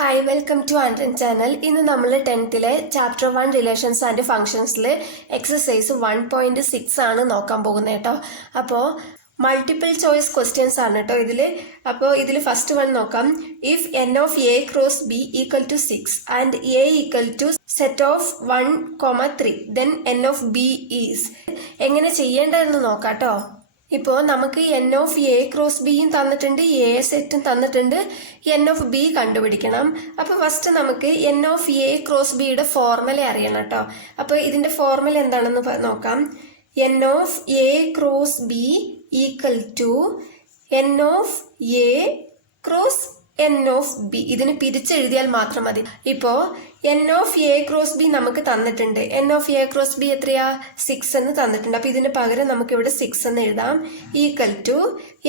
Hi welcome to ആൻഡ്രൻ channel. ഇന്ന് നമ്മൾ 10th ചാപ്റ്റർ 1 റിലേഷൻസ് ആൻഡ് ഫങ്ഷൻസിൽ എക്സസൈസ് 1.6 ആണ് നോക്കാൻ പോകുന്നത് കേട്ടോ. അപ്പോൾ മൾട്ടിപ്പിൾ ചോയ്സ് ക്വസ്റ്റ്യൻസ് ആണ് കേട്ടോ ഇതിൽ. അപ്പോൾ ഇതിൽ ഫസ്റ്റ് വൺ നോക്കാം. If n of a cross b equal to 6 and a equal to set of 1,3 then n of b is. എങ്ങനെ ചെയ്യേണ്ടതെന്ന് നോക്കാം കേട്ടോ. ഇപ്പോൾ നമുക്ക് എൻ ഓഫ് എ ക്രോസ് ബിയും തന്നിട്ടുണ്ട്, എ സെറ്റും തന്നിട്ടുണ്ട്, എൻ ഓഫ് ബി കണ്ടുപിടിക്കണം. അപ്പോൾ ഫസ്റ്റ് നമുക്ക് എൻ ഓഫ് എ ക്രോസ് ബിയുടെ ഫോർമുല അറിയണം കേട്ടോ. അപ്പോൾ ഇതിൻ്റെ ഫോർമുല എന്താണെന്ന് നോക്കാം. N of a cross b equal to n of a cross n of b. ഇതിന് പിരിച്ചെഴുതിയാൽ മാത്രം മതി. ഇപ്പോൾ n of a cross b നമുക്ക് തന്നിട്ടുണ്ട്. N of a cross b എത്രയാ? 6 എന്ന് തന്നിട്ടുണ്ട്. അപ്പോൾ ഇതിന് പകരം നമുക്ക് ഇവിടെ 6 എന്ന് എഴുതാം. Equal to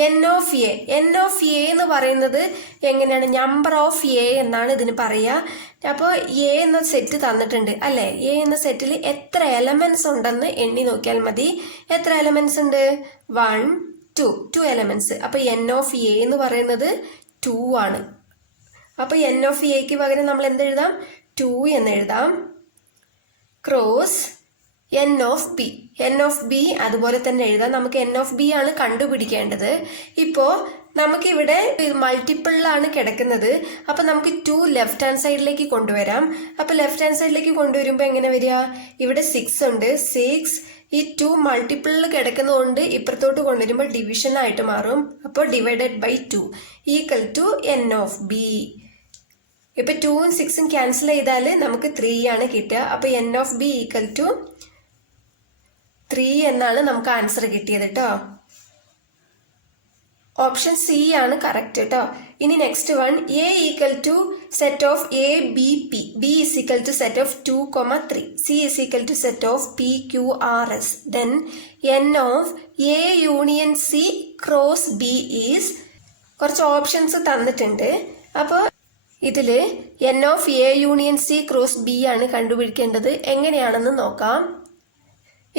n of a. N of a എന്ന് പറയുന്നത് എങ്ങനെയാണ്? നമ്പർ ഓഫ് എ എന്നാണ് ഇതിന് പറയുക. അപ്പോൾ എ എന്ന സെറ്റ് തന്നിട്ടുണ്ട് അല്ലേ? എ എന്ന സെറ്റിൽ എത്ര എലമെന്റ്സ് ഉണ്ടെന്ന് എണ്ണി നോക്കിയാൽ മതി. എത്ര എലമെന്റ്സ് ഉണ്ട്? 1 2 എലമെന്റ്സ്. അപ്പോൾ എൻ ഓഫ് എ എന്ന് പറയുന്നത് 2 ആണ്. അപ്പോൾ എൻ ഓഫ് എക്ക് പകരം നമ്മൾ എന്തെഴുതാം? 2 എന്ന് എഴുതാം. Cross n of B. N of B അതുപോലെ തന്നെ എഴുതാം. നമുക്ക് എൻ ഓഫ് ബി ആണ് കണ്ടുപിടിക്കേണ്ടത്. ഇപ്പോൾ നമുക്കിവിടെ മൾട്ടിപ്പിളിലാണ് കിടക്കുന്നത്. അപ്പം നമുക്ക് 2 ലെഫ്റ്റ് ഹാൻഡ് സൈഡിലേക്ക് കൊണ്ടുവരാം. അപ്പോൾ ലെഫ്റ്റ് ഹാൻഡ് സൈഡിലേക്ക് കൊണ്ടുവരുമ്പോൾ എങ്ങനെ വരിക? ഇവിടെ 6 ഉണ്ട്. 6 ഈ 2 മൾട്ടിപ്പിളിൽ കിടക്കുന്നതുകൊണ്ട് ഇപ്പുറത്തോട്ട് കൊണ്ടുവരുമ്പോൾ ഡിവിഷൻ ആയിട്ട് മാറും. അപ്പോൾ divided by 2 equal to n of b. ഇപ്പം 2ഉം 6ഉം ക്യാൻസൽ ചെയ്താൽ നമുക്ക് 3 ആണ് കിട്ടുക. അപ്പോൾ n of b equal to 3 എന്നാണ് നമുക്ക് ആൻസർ കിട്ടിയത് കേട്ടോ. ഓപ്ഷൻ സി ആണ് കറക്റ്റ് കേട്ടോ. ഇനി next one. A equal to set of a b p. B is equal to set of 2,3. C is equal to set of p q R s. Then n of A union c cross b is. കുറച്ച് options തന്നിട്ടുണ്ട്. അപ്പോൾ ഇതിൽ n of A union c cross b ആണ് കണ്ടുപിടിക്കേണ്ടത്. എങ്ങനെയാണെന്ന് നോക്കാം.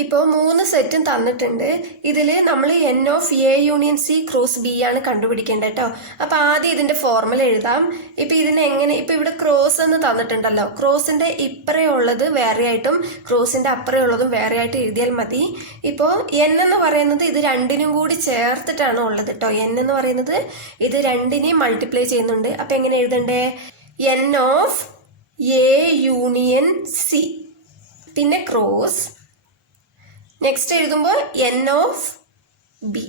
ഇപ്പോൾ 3 സെറ്റും തന്നിട്ടുണ്ട്. ഇതിൽ നമ്മൾ N of A union c cross b ആണ് കണ്ടുപിടിക്കേണ്ടത് കേട്ടോ. അപ്പോൾ ആദ്യം ഇതിൻ്റെ ഫോർമുല എഴുതാം. ഇപ്പോൾ ഇതിന് എങ്ങനെ? ഇപ്പോൾ ഇവിടെ ക്രോസ് എന്ന് തന്നിട്ടുണ്ടല്ലോ. ക്രോസിൻ്റെ ഇപ്പറേ ഉള്ളത് വേറെ ആയിട്ടും ക്രോസിൻ്റെ അപ്പറേ ഉള്ളതും വേറെ ആയിട്ട് എഴുതിയാൽ മതി. ഇപ്പോൾ എൻ എന്ന് പറയുന്നത് ഇത് രണ്ടിനും കൂടി ചേർത്തിട്ടാണ് ഉള്ളത് കേട്ടോ. എൻ എന്ന് പറയുന്നത് ഇത് രണ്ടിനെയും മൾട്ടിപ്ലൈ ചെയ്യുന്നുണ്ട്. അപ്പോൾ എങ്ങനെ എഴുതണ്ടേ? N of A union C, പിന്നെ ക്രോസ്, നെക്സ്റ്റ് എഴുതുമ്പോൾ എൻ ഓഫ് ബി.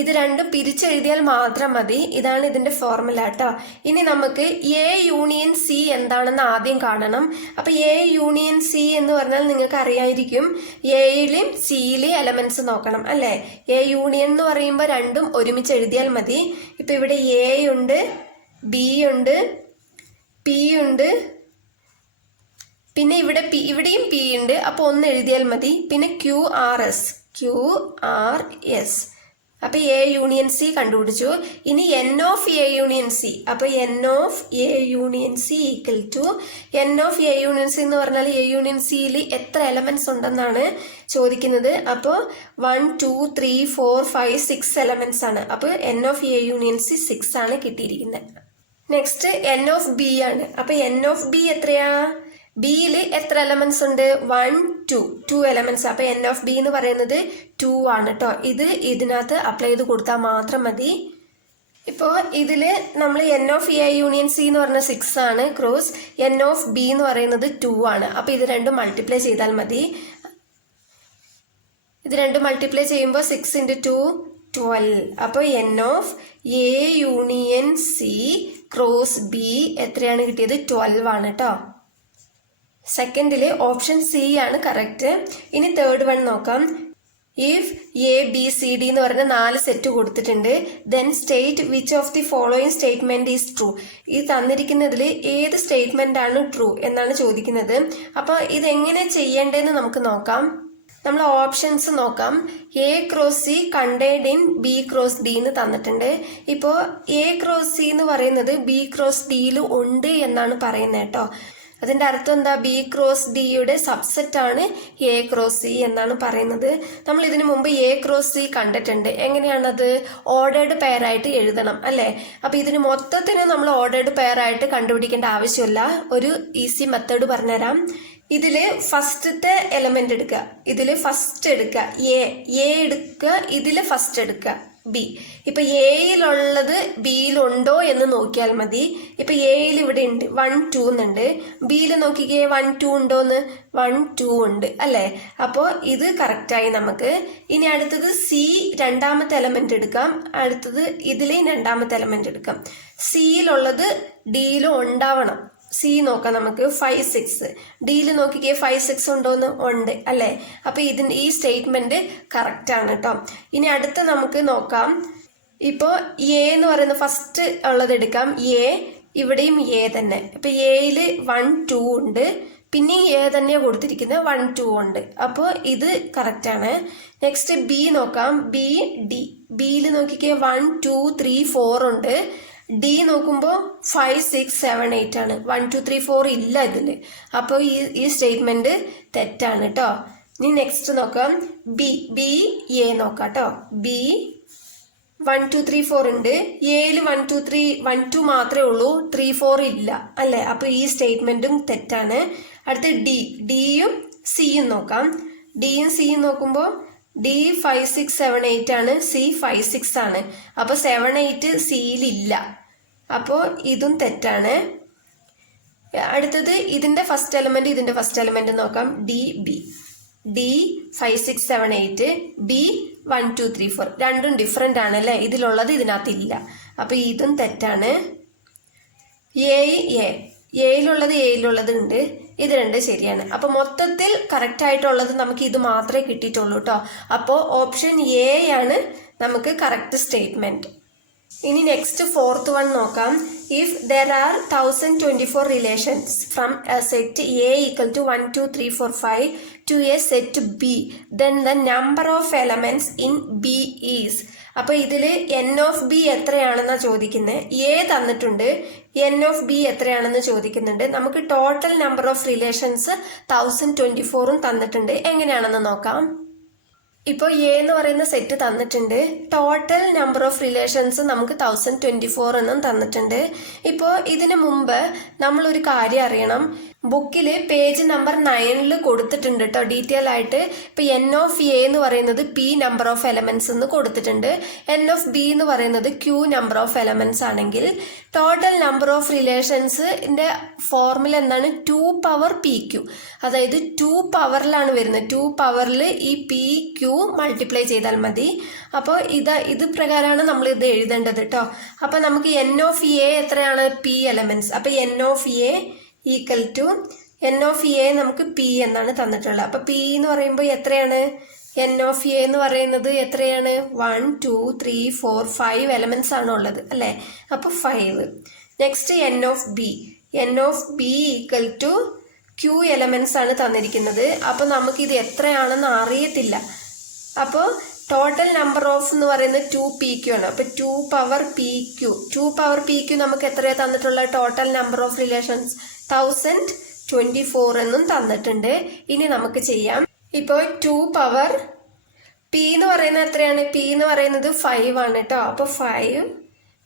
ഇത് രണ്ടും പിരിച്ചെഴുതിയാൽ മാത്രം മതി. ഇതാണ് ഇതിന്റെ ഫോർമുല കേട്ടോ. ഇനി നമുക്ക് എ യൂണിയൻ സി എന്താണെന്ന് ആദ്യം കാണണം. അപ്പൊ എ യൂണിയൻ സി എന്ന് പറഞ്ഞാൽ നിങ്ങൾക്ക് അറിയായിരിക്കും. എയിലും സിയിലെയും എലമെന്റ്സ് നോക്കണം അല്ലേ? എ യൂണിയൻ എന്ന് പറയുമ്പോൾ രണ്ടും ഒരുമിച്ച് എഴുതിയാൽ മതി. ഇപ്പൊ ഇവിടെ എ ഉണ്ട്, ബി ഉണ്ട്, പി ഉണ്ട്, പിന്നെ ഇവിടെയും പി ഉണ്ട്. അപ്പോൾ ഒന്ന് എഴുതിയാൽ മതി. പിന്നെ ക്യു ആർ എസ്. അപ്പോൾ എ യൂണിയൻ സി കണ്ടുപിടിച്ചു. ഇനി n of A union C. അപ്പോൾ n of A union C equal to n of A union C എന്ന് പറഞ്ഞാൽ എ യൂണിയൻ സിയിൽ എത്ര എലമെന്റ്സ് ഉണ്ടെന്നാണ് ചോദിക്കുന്നത്. അപ്പോൾ 1 2 3 4 5 6 എലമെന്റ്സ് ആണ്. അപ്പോൾ n of A union C 6 ആണ് കിട്ടിയിരിക്കുന്നത്. നെക്സ്റ്റ് എൻ ഓഫ് ബി ആണ്. അപ്പോൾ എൻ ഓഫ് ബി എത്രയാ? ബിയിൽ എത്ര എലമെന്റ്സ് ഉണ്ട്? 1 2 എലമെന്റ്സ്. അപ്പൊ എൻ ഓഫ് ബി എന്ന് പറയുന്നത് 2 ആണ് കേട്ടോ. ഇത് ഇതിനകത്ത് അപ്ലൈ ചെയ്ത് കൊടുത്താൽ മാത്രം മതി. ഇപ്പോൾ ഇതിൽ നമ്മൾ N of A union C എന്ന് പറഞ്ഞ 6 ആണ്. ക്രോസ് എൻ ഓഫ് ബി എന്ന് പറയുന്നത് 2 ആണ്. അപ്പൊ ഇത് രണ്ടും മൾട്ടിപ്ലൈ ചെയ്താൽ മതി. ഇത് രണ്ടും മൾട്ടിപ്ലൈ ചെയ്യുമ്പോൾ 6 × 2 12. അപ്പോൾ n of A union c cross B എത്രയാണ് കിട്ടിയത്? 12 ആണ് കേട്ടോ. സെക്കൻഡിൽ ഓപ്ഷൻ സി ആണ് കറക്റ്റ്. ഇനി തേർഡ് വൺ നോക്കാം. If A B C D എന്ന് പറഞ്ഞ 4 സെറ്റ് കൊടുത്തിട്ടുണ്ട്. Then state which of the following statement is true. ഈ തന്നിരിക്കുന്നതിൽ ഏത് സ്റ്റേറ്റ്മെന്റ് ആണ് ട്രൂ എന്നാണ് ചോദിക്കുന്നത്. അപ്പോൾ ഇതെങ്ങനെ ചെയ്യേണ്ടതെന്ന് നമുക്ക് നോക്കാം. നമ്മൾ ഓപ്ഷൻസ് നോക്കാം. A cross C contained in B cross D എന്ന് തന്നിട്ടുണ്ട്. ഇപ്പോൾ എ ക്രോസ് സി എന്ന് പറയുന്നത് ബി ക്രോസ് ഡിയിൽ ഉണ്ട് എന്നാണ് പറയുന്നത് കേട്ടോ. അതിൻ്റെ അർത്ഥം എന്താ? ബി ക്രോസ് ഡിയുടെ സബ്സെറ്റാണ് എ ക്രോസ് സി എന്നാണ് പറയുന്നത്. നമ്മൾ ഇതിനു മുമ്പ് എ ക്രോസ് സി കണ്ടിട്ടുണ്ട്. എങ്ങനെയാണത്? ഓർഡേർഡ് പെയർ ആയിട്ട് എഴുതണം അല്ലേ? അപ്പം ഇതിന് മൊത്തത്തിന് നമ്മൾ ഓർഡേർഡ് പെയർ ആയിട്ട് കണ്ടുപിടിക്കേണ്ട ആവശ്യമില്ല. ഒരു ഈസി മെത്തേഡ് പറഞ്ഞുതരാം. ഇതിൽ ഫസ്റ്റത്തെ എലമെന്റ് എടുക്കുക, ഇതിൽ ഫസ്റ്റ് എടുക്കുക എ എടുക്കുക, ഇതിൽ ഫസ്റ്റ് എടുക്കുക ബി. ഇപ്പൊ എയിലുള്ളത് ബിയിലുണ്ടോ എന്ന് നോക്കിയാൽ മതി. ഇപ്പൊ എയിൽ ഇവിടെ ഉണ്ട് 1 2 എന്നുണ്ട്. ബിയിൽ നോക്കിക്കേ 1 2 ഉണ്ടോന്ന്? 1 2 ഉണ്ട് അല്ലേ? അപ്പോൾ ഇത് കറക്റ്റായി നമുക്ക്. ഇനി അടുത്തത് സി രണ്ടാമത്തെ എലമെന്റ് എടുക്കാം. അടുത്തത് ഇതിലെയും രണ്ടാമത്തെ എലമെന്റ് എടുക്കാം. സിയിലുള്ളത് ഡിയിലും ഉണ്ടാവണം. സി നോക്കാം നമുക്ക് 5 6. ഡിയിൽ നോക്കിക്കേ 5 6 ഉണ്ടോന്ന്? ഉണ്ട് അല്ലേ? അപ്പൊ ഈ സ്റ്റേറ്റ്മെന്റ് കറക്റ്റ് ആണ് കേട്ടോ. ഇനി അടുത്ത നമുക്ക് നോക്കാം. ഇപ്പോൾ എ എന്ന് പറയുന്ന ഫസ്റ്റ് ഉള്ളത് എടുക്കാം. എ ഇവിടെയും എ തന്നെ. ഇപ്പൊ എയിൽ 1 2 ഉണ്ട്, പിന്നെ എ തന്നെയാണ് കൊടുത്തിരിക്കുന്നത്. 1 2 ഉണ്ട്. അപ്പോൾ ഇത് കറക്റ്റ് ആണ്. നെക്സ്റ്റ് ബി നോക്കാം. B D. ബിയിൽ നോക്കിക്കേ 1 2 3 4 ഉണ്ട്. ഡി നോക്കുമ്പോൾ 5 6 7 8 ആണ്. 1 2 3 4 ഇല്ല ഇതില്. അപ്പോൾ ഈ സ്റ്റേറ്റ്മെന്റ് തെറ്റാണ് കേട്ടോ. ഇനി നെക്സ്റ്റ് നോക്കാം. ബി എ നോക്കാം കേട്ടോ. ബി 1 2 3 4 ഉണ്ട്. എയിൽ 1 2 3 1 2 മാത്രമേ ഉള്ളൂ, 3 4 ഇല്ല അല്ലേ? അപ്പൊ ഈ സ്റ്റേറ്റ്മെന്റും തെറ്റാണ്. അടുത്ത് ഡിയും സിയും നോക്കാം. ഡിയും സിയും നോക്കുമ്പോൾ ഡി 5 6 7 8 ആണ്, സി 5 6 ആണ്. അപ്പൊ 7 8 സിയിലില്ല. അപ്പോൾ ഇതും തെറ്റാണ്. അടുത്തത് ഇതിന്റെ ഫസ്റ്റ് എലമെന്റ് ഇതിന്റെ ഫസ്റ്റ് എലമെന്റ് നോക്കാം. D 5 6 7 8, B 1 2 3 4. രണ്ടും ഡിഫറെന്റ് ആണ് അല്ലേ? ഇതിലുള്ളത് ഇതിനകത്തില്ല. അപ്പൊ ഇതും തെറ്റാണ്. എയിലുള്ളത് ഉണ്ട്, ഇത് രണ്ട് ശരിയാണ്. അപ്പൊ മൊത്തത്തിൽ കറക്റ്റ് ആയിട്ടുള്ളത് നമുക്ക് ഇത് മാത്രമേ കിട്ടിയിട്ടുള്ളൂ കേട്ടോ. അപ്പോൾ ഓപ്ഷൻ എ ആണ് നമുക്ക് കറക്റ്റ് സ്റ്റേറ്റ്മെന്റ്. ഇനി നെക്സ്റ്റ് ഫോർത്ത് വൺ നോക്കാം. If there are 1024 relations from a set a equal to 1 2 3 4 5 to a set b, then the number of elements in b is. അപ്പൊ ഇതിൽ എൻ ഓഫ് ബി എത്രയാണെന്നാ ചോദിക്കുന്നത്. A തന്നിട്ടുണ്ട്, n of B എത്രയാണെന്ന് ചോദിക്കുന്നുണ്ട്. നമുക്ക് total number of relations 1024 തന്നിട്ടുണ്ട്. എങ്ങനെയാണെന്ന് നോക്കാം. ഇപ്പോൾ എ എന്ന് പറയുന്ന സെറ്റ് തന്നിട്ടുണ്ട്. ടോട്ടൽ നമ്പർ ഓഫ് റിലേഷൻസ് നമുക്ക് 1024 എന്നും തന്നിട്ടുണ്ട്. ഇപ്പോൾ ഇതിനു മുമ്പ് നമ്മളൊരു കാര്യം അറിയണം. ബുക്കിൽ പേജ് നമ്പർ 9 കൊടുത്തിട്ടുണ്ട് കേട്ടോ ഡീറ്റെയിൽ ആയിട്ട്. ഇപ്പോൾ എൻ ഓഫ് എ എന്ന് പറയുന്നത് പി നമ്പർ ഓഫ് എലമെന്റ്സ് എന്ന് കൊടുത്തിട്ടുണ്ട്. എൻ ഓഫ് ബി എന്ന് പറയുന്നത് ക്യൂ നമ്പർ ഓഫ് എലമെന്റ്സ് ആണെങ്കിൽ ടോട്ടൽ നമ്പർ ഓഫ് റിലേഷൻസിന്റെ ഫോർമുല എന്താണ്? 2 പവർ പി ക്യൂ. അതായത് 2 പവറിലാണ് വരുന്നത്. 2 പവറിൽ ഈ പി ക്യൂ മൾട്ടിപ്ലൈ ചെയ്താൽ മതി. അപ്പോൾ ഇത് പ്രകാരമാണ് നമ്മൾ ഇത് എഴുതേണ്ടത് കേട്ടോ. അപ്പൊ നമുക്ക് എൻ ഓഫ് എ എത്രയാണ്? P elements. അപ്പൊ n of A equal to n of A നമുക്ക് പി എന്നാണ് തന്നിട്ടുള്ളത്. അപ്പൊ പി എന്ന് പറയുമ്പോൾ എത്രയാണ്? എൻ ഓഫ് എ എന്ന് പറയുന്നത് എത്രയാണ്? 1 2 3 4 5 എലമെന്റ്സ് ആണ് ഉള്ളത് അല്ലേ? അപ്പൊ 5. Next n of b equal to q elements ആണ് തന്നിരിക്കുന്നത്. അപ്പൊ നമുക്ക് ഇത് എത്രയാണെന്ന് അറിയത്തില്ല. അപ്പോൾ ടോട്ടൽ നമ്പർ ഓഫ് എന്ന് പറയുന്നത് 2 പി ക്യൂ ആണ്. അപ്പൊ 2 പവർ പി ക്യൂ നമുക്ക് എത്രയാണ് തന്നിട്ടുള്ള ടോട്ടൽ നമ്പർ ഓഫ് റിലേഷൻസ്? 1024 എന്നും തന്നിട്ടുണ്ട്. ഇനി നമുക്ക് ചെയ്യാം. ഇപ്പോൾ 2 പവർ പി എന്ന് പറയുന്നത് എത്രയാണ്? പി എന്ന് പറയുന്നത് 5 ആണ് കേട്ടോ. അപ്പൊ 5.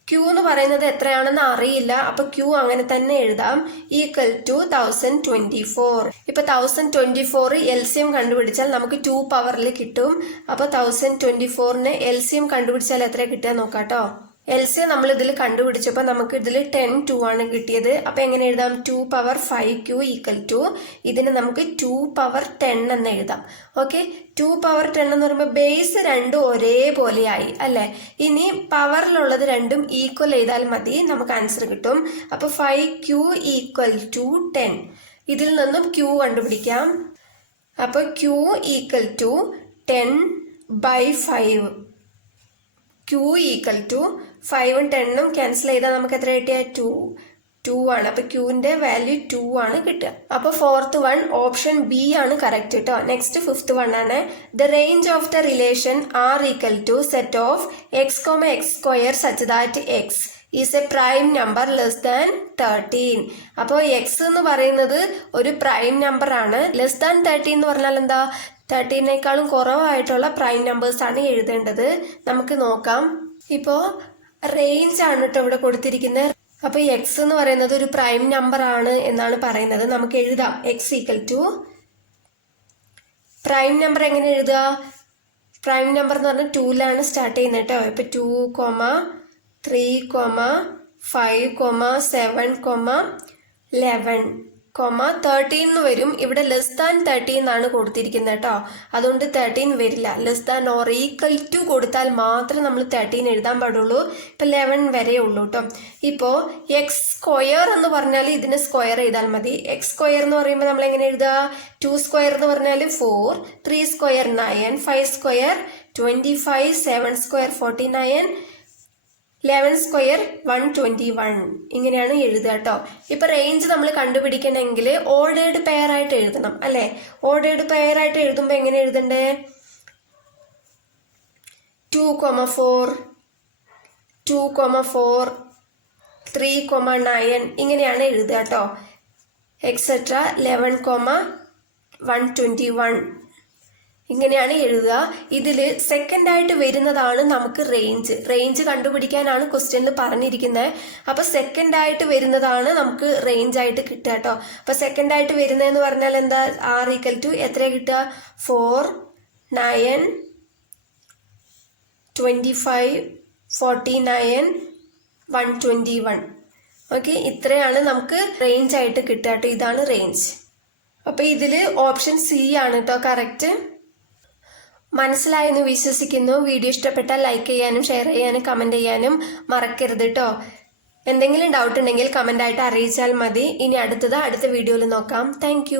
ക്യൂ എന്ന് പറയുന്നത് എത്രയാണെന്ന് അറിയില്ല. അപ്പൊ ക്യൂ അങ്ങനെ തന്നെ എഴുതാം. Equal to 1024. ഇപ്പൊ 1024 LCM കണ്ടുപിടിച്ചാൽ നമുക്ക് 2 പവറിൽ കിട്ടും. അപ്പൊ 1024ന് LCM കണ്ടുപിടിച്ചാൽ എത്ര കിട്ടുക നോക്കാട്ടോ. LCM നമ്മൾ ഇതിൽ കണ്ടുപിടിച്ചപ്പോൾ നമുക്ക് ഇതിൽ 10 2 ആണ് കിട്ടിയത്. അപ്പൊ എങ്ങനെ എഴുതാം? 2 പവർ 5Q ഈക്വൽ ടു ഇതിന് നമുക്ക് 2 പവർ 10 എന്ന് എഴുതാം. ഓക്കെ, 2 പവർ 10 എന്ന് പറയുമ്പോൾ ബേസ് രണ്ടും ഒരേപോലെയായി അല്ലെ? ഇനി പവറിലുള്ളത് രണ്ടും ഈക്വൽ ചെയ്താൽ മതി, നമുക്ക് ആൻസർ കിട്ടും. അപ്പൊ 5Q ഈക്വൽ ടു 10. ഇതിൽ നിന്നും Q കണ്ടുപിടിക്കാം. അപ്പൊ Q equal to 10/5. Q equal to 5ഉം 10ഉം ക്യാൻസൽ ചെയ്താൽ നമുക്ക് എത്ര കിട്ടിയ? 2 ആണ്. അപ്പൊ ക്യൂവിന്റെ വാല്യൂ 2 ആണ് കിട്ടുക. അപ്പൊ ഫോർത്ത് വൺ ഓപ്ഷൻ ബി ആണ് കറക്റ്റ് കേട്ടോ. നെക്സ്റ്റ് ഫിഫ്ത്ത് വൺ ആണ്. The range of the relation r equal to set of x, x² such that x is a prime number less than 13. അപ്പോൾ എക്സ് എന്ന് പറയുന്നത് ഒരു പ്രൈം നമ്പർ ആണ്. Less than 13 എന്ന് പറഞ്ഞാൽ എന്താ? 13നേക്കാളും കുറവായിട്ടുള്ള പ്രൈം നമ്പേഴ്സ് ആണ് എഴുതേണ്ടത്. നമുക്ക് നോക്കാം. ഇപ്പോൾ റേഞ്ച് ആണ് കേട്ടോ ഇവിടെ കൊടുത്തിരിക്കുന്നത്. അപ്പോൾ എക്സ് എന്ന് പറയുന്നത് ഒരു പ്രൈം നമ്പർ ആണ് എന്നാണ് പറയുന്നത്. നമുക്ക് എഴുതാം x equal to prime number എങ്ങനെ എഴുതുക? പ്രൈം നമ്പർ എന്ന് പറഞ്ഞാൽ 2ലാണ് സ്റ്റാർട്ട് ചെയ്യുന്നത് കേട്ടോ. ഇപ്പൊ 2, 3, 5, 7, 11, 13 എന്ന് വരും. ഇവിടെ ലെസ് ദാൻ 13 എന്നാണ് കൊടുത്തിരിക്കുന്നത് കേട്ടോ. അതുകൊണ്ട് 13 വരില്ല. Less than or equal to കൊടുത്താൽ മാത്രമേ നമ്മൾ 13 എഴുതാൻ പാടുള്ളൂ. ഇപ്പൊ 11 വരെ ഉള്ളൂ കേട്ടോ. ഇപ്പോൾ എക്സ് സ്ക്വയർ എന്ന് പറഞ്ഞാൽ ഇതിന് സ്ക്വയർ ചെയ്താൽ മതി. എക്സ് സ്ക്വയർ എന്ന് പറയുമ്പോൾ നമ്മൾ എങ്ങനെ എഴുതുക? 2 സ്ക്വയർ എന്ന് പറഞ്ഞാൽ 4, 3 സ്ക്വയർ 9, 5 സ്ക്വയർ 25, 7 സ്ക്വയർ 49, 11 സ്ക്വയർ 121. ഇങ്ങനെയാണ് എഴുതുക കേട്ടോ. ഇപ്പൊ റേഞ്ച് നമ്മൾ കണ്ടുപിടിക്കണമെങ്കിൽ ഓർഡേർഡ് പെയർ ആയിട്ട് എഴുതണം അല്ലെ? ഓർഡേർഡ് പെയർ ആയിട്ട് എഴുതുമ്പോൾ എങ്ങനെ എഴുതണ്ടേ? 2,4, 2,4, 3,9 ഇങ്ങനെയാണ് എഴുതുക കേട്ടോ. എക്സെട്ര 11,121 ഇങ്ങനെയാണ് എഴുതുക. ഇതിൽ സെക്കൻഡ് ആയിട്ട് വരുന്നതാണ് നമുക്ക് റേഞ്ച് കണ്ടുപിടിക്കാനാണ് ക്വസ്റ്റ്യനിൽ പറഞ്ഞിരിക്കുന്നത്. അപ്പൊ സെക്കൻഡ് ആയിട്ട് വരുന്നതാണ് നമുക്ക് റേഞ്ച് ആയിട്ട് കിട്ടുക കേട്ടോ. അപ്പൊ സെക്കൻഡ് ആയിട്ട് വരുന്നതെന്ന് പറഞ്ഞാൽ എന്താ? ആർ ഈക്വൽ ടു എത്ര കിട്ടുക? 4, 9, 25, 49, 121. ഓക്കെ, ഇത്രയാണ് നമുക്ക് റേഞ്ച് ആയിട്ട് കിട്ടുക കേട്ടോ. ഇതാണ് റേഞ്ച്. അപ്പൊ ഇതില് ഓപ്ഷൻ സി ആണ് കേട്ടോ കറക്റ്റ്. മനസ്സിലായെന്ന് വിശ്വസിക്കുന്നു. വീഡിയോ ഇഷ്ടപ്പെട്ടാൽ ലൈക്ക് ചെയ്യാനും ഷെയർ ചെയ്യാനും കമൻറ്റ് ചെയ്യാനും മറക്കരുത് കേട്ടോ. എന്തെങ്കിലും ഡൗട്ട് ഉണ്ടെങ്കിൽ കമൻ്റായിട്ട് അറിയിച്ചാൽ മതി. ഇനി അടുത്ത വീഡിയോയിൽ നോക്കാം. താങ്ക്